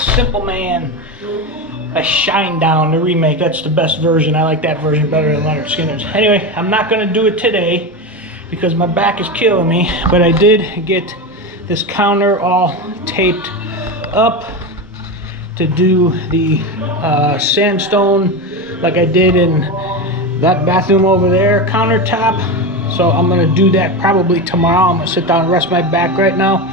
Simple Man by Shinedown, the remake. That's the best version. I like that version better than Leonard Skinner's. Anyway, I'm not going to do it today because my back is killing me, but I did get this counter all taped up to do the sandstone like I did in that bathroom over there, countertop. So I'm gonna do that probably tomorrow. I'm gonna sit down and rest my back right now.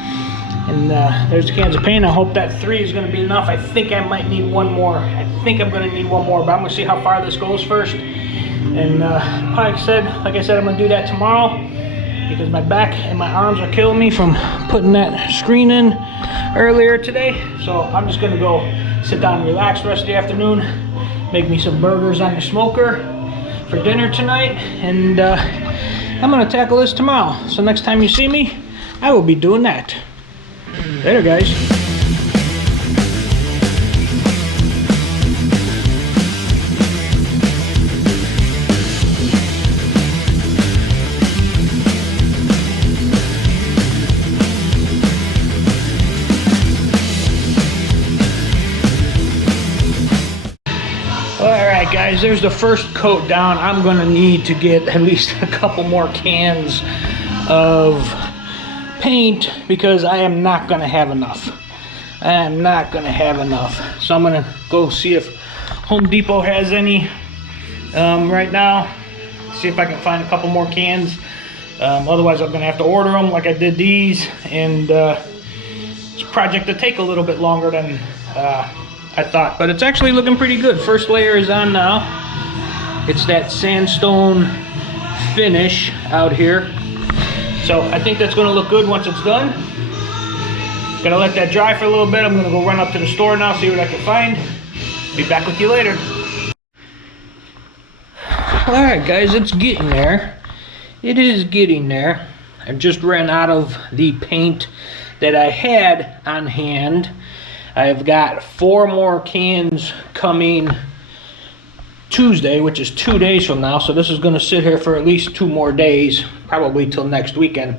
And there's the cans of paint. I hope that 3 is gonna be enough. I think I might need one more. I think I'm gonna need one more, but I'm gonna see how far this goes first. And like I said, I'm gonna do that tomorrow because my back and my arms are killing me from putting that screen in earlier today. So I'm just gonna go sit down and relax the rest of the afternoon, make me some burgers on the smoker for dinner tonight, and I'm gonna tackle this tomorrow. So next time you see me, I will be doing that. Later, guys. Alright guys, there's the first coat down. I'm gonna need to get at least a couple more cans of paint because I am not gonna have enough. I am not gonna have enough. So I'm gonna go see if Home Depot has any right now. See if I can find a couple more cans. Otherwise I'm gonna have to order them like I did these, and it's a project to take a little bit longer than I thought, but it's actually looking pretty good. First layer is on now. It's that sandstone finish out here. So I think that's gonna look good once it's done. Gonna let that dry for a little bit. I'm gonna go run up to the store now, see what I can find. Be back with you later. Alright guys, it's getting there. It is getting there. I just ran out of the paint that I had on hand. I've got 4 more cans coming Tuesday, which is 2 days from now. So this is going to sit here for at least 2 more days, probably till next weekend.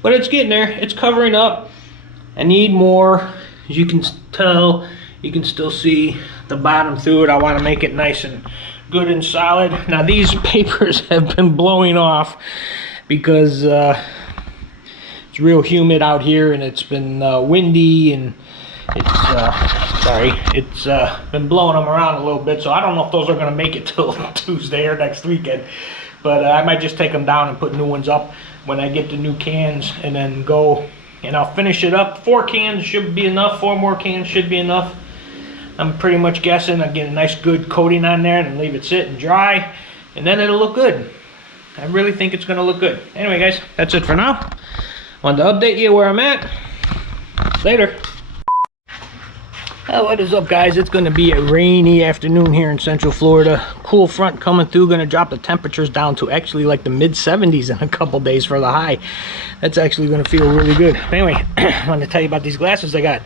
But it's getting there. It's covering up. I need more. As you can tell, you can still see the bottom through it. I want to make it nice and good and solid. Now these papers have been blowing off because it's real humid out here, and it's been windy, and it's been blowing them around a little bit, so I don't know if those are going to make it till Tuesday or next weekend, but I might just take them down and put new ones up when I get the new cans, and then go and I'll finish it up. 4 cans should be enough. 4 more cans should be enough. I'm pretty much guessing. I'll get a nice good coating on there and leave it sit and dry, and then it'll look good. I really think it's going to look good. Anyway guys, that's it for now. Wanted to update you where I'm at. Later. What is up guys? It's going to be a rainy afternoon here in Central Florida. Cool front coming through, going to drop the temperatures down to actually like the mid 70s in a couple days for the high. That's actually going to feel really good. But anyway, I wanted to tell you about these glasses I got.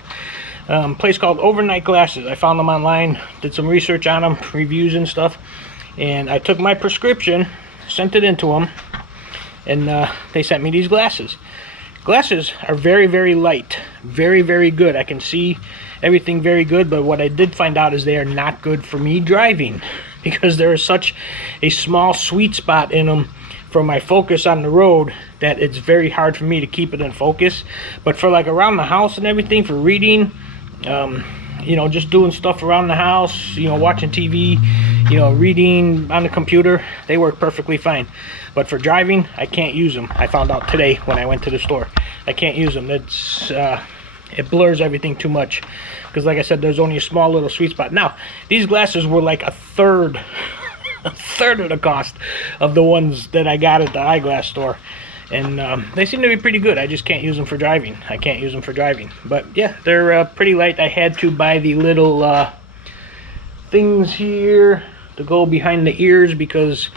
Place called Overnight Glasses. I found them online, did some research on them, reviews and stuff, and I took my prescription, sent it into them, and they sent me these glasses. Glasses are very, very light, very, very good. I can see everything very good, but what I did find out is they are not good for me driving because there is such a small sweet spot in them for my focus on the road that it's very hard for me to keep it in focus. But for like around the house and everything, for reading, you know, just doing stuff around the house, you know, watching TV, you know, reading on the computer, they work perfectly fine. But for driving, I can't use them. I found out today when I went to the store. I can't use them. It's it blurs everything too much because, like I said, there's only a small little sweet spot. Now, these glasses were like a third of the cost of the ones that I got at the eyeglass store, and they seem to be pretty good. I just can't use them for driving. I can't use them for driving. But yeah, they're pretty light. I had to buy the little things here to go behind the ears because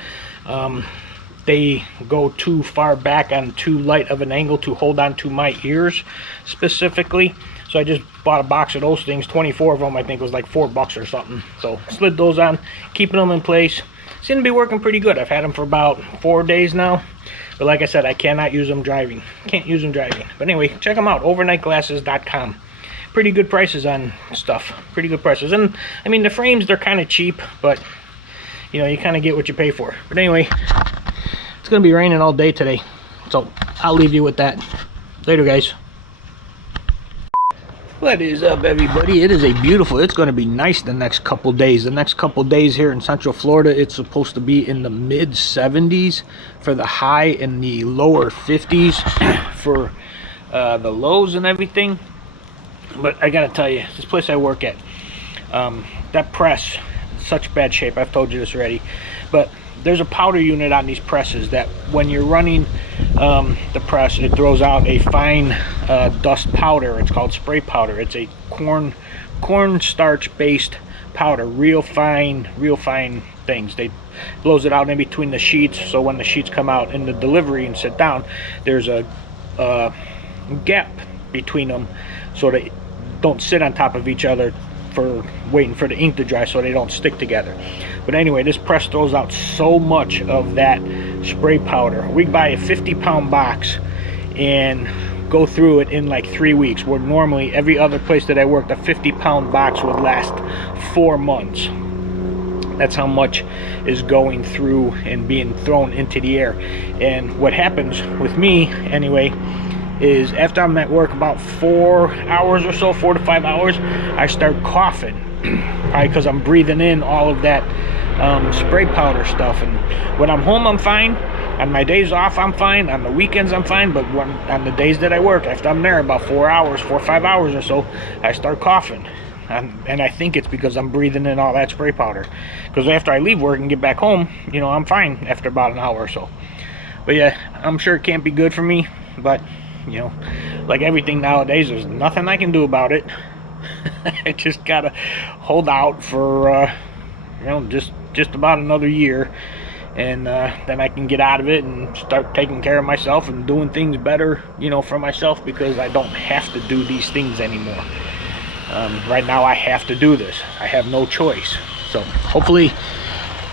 they go too far back on too light of an angle to hold on to my ears specifically. So I just bought a box of those things. 24 of them, I think, was like $4 or something. So slid those on, keeping them in place. Seem to be working pretty good. I've had them for about 4 days now. But like I said, I cannot use them driving. Can't use them driving. But anyway, check them out, overnightglasses.com. pretty good prices on stuff. Pretty good prices. And I mean, the frames, they're kind of cheap, but you know, you kind of get what you pay for. But anyway, it's gonna be raining all day today, so I'll leave you with that. Later, guys. What is up, everybody? It is a beautiful, it's going to be nice the next couple days. The next couple days here in Central Florida, it's supposed to be in the mid 70s for the high and the lower 50s for the lows and everything. But I gotta tell you, this place I work at, that press, such bad shape. I've told you this already, but there's a powder unit on these presses that when you're running the press, it throws out a fine dust powder. It's called spray powder. It's a cornstarch based powder, real fine things. They blows it out in between the sheets, so when the sheets come out in the delivery and sit down, there's a gap between them so they don't sit on top of each other for waiting for the ink to dry, so they don't stick together. But anyway, this press throws out so much of that spray powder. We buy a 50-pound box and go through it in like 3 weeks, where normally every other place that I worked, a 50-pound box would last 4 months. That's how much is going through and being thrown into the air. And what happens with me anyway is after I'm at work about 4 hours or so, 4 to 5 hours, I start coughing. Probably because I'm breathing in all of that spray powder stuff. And when I'm home, I'm fine. On my days off, I'm fine. On the weekends, I'm fine. But on the days that I work, after I'm there about 4 hours, 4 or 5 hours or so, I start coughing. And I think it's because I'm breathing in all that spray powder. Because after I leave work and get back home, you know, I'm fine after about an hour or so. But yeah, I'm sure it can't be good for me. But, you know, like everything nowadays, there's nothing I can do about it. I just gotta hold out for, you know, just about another year. And then I can get out of it and start taking care of myself and doing things better, you know, for myself, because I don't have to do these things anymore. Right now I have to do this. I have no choice. So hopefully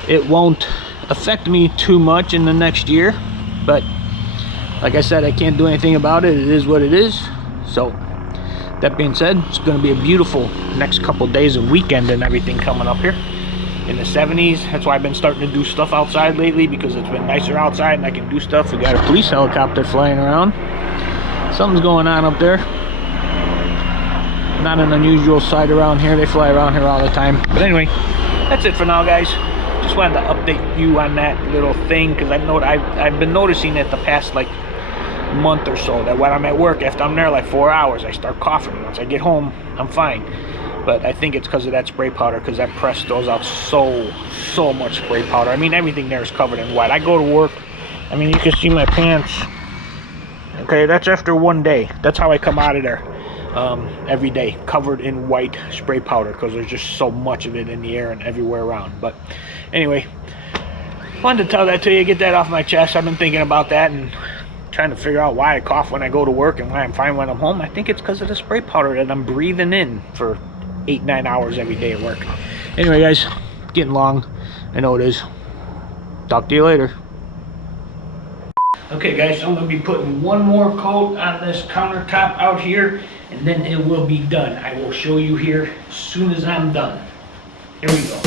it won't affect me too much in the next year. But like I said, I can't do anything about it. It is what it is. So that being said, it's going to be a beautiful next couple days and weekend and everything coming up here in the 70s. That's why I've been starting to do stuff outside lately, because it's been nicer outside and I can do stuff. We got a police helicopter flying around. Something's going on up there. Not an unusual sight around here. They fly around here all the time. But anyway, that's it for now, guys. Just wanted to update you on that little thing, because I've been noticing it the past like month or so, that when I'm at work, after I'm there like 4 hours, I start coughing. Once I get home, I'm fine. But I think it's because of that spray powder, because that press throws out so much spray powder. I mean, everything there is covered in white. I go to work, I mean, you can see my pants. Okay, that's after 1 day. That's how I come out of there every day, covered in white spray powder, because there's just so much of it in the air and everywhere around. But anyway, wanted to tell that to you, get that off my chest. I've been thinking about that and trying to figure out why I cough when I go to work and why I'm fine when I'm home. I think it's because of the spray powder that I'm breathing in for 8-9 hours every day at work. Anyway, guys, getting long. I know it is. Talk to you later. Okay, guys, so I'm going to be putting one more coat on this countertop out here, and then it will be done. I will show you here as soon as I'm done. Here we go.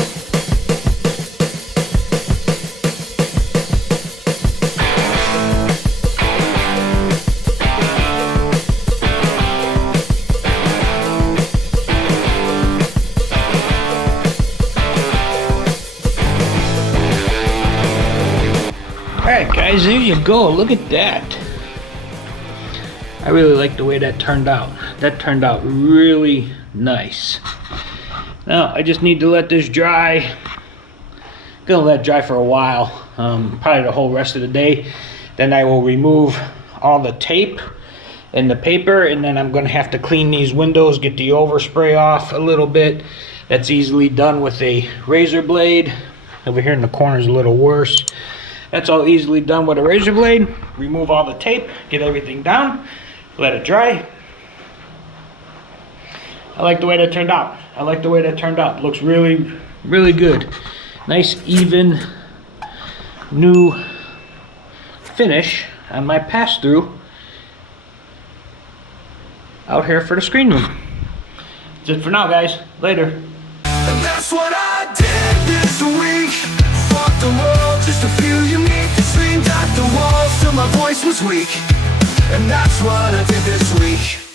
Alright guys, there you go. Look at that. I really like the way that turned out. That turned out really nice. Now I just need to let this dry. Gonna let it dry for a while, probably the whole rest of the day. Then I will remove all the tape and the paper, and then I'm gonna have to clean these windows, get the overspray off a little bit. That's easily done with a razor blade. Over here in the corner is a little worse. That's all easily done with a razor blade. Remove all the tape, get everything down, let it dry. I like the way that turned out. I like the way that turned out. Looks really, really good. Nice, even, new finish on my pass-through out here for the screen room. That's it for now, guys. Later. And that's what I did this week. Fuck the world, just a few unique. Screamed at the walls till my voice was weak. And that's what I did this week.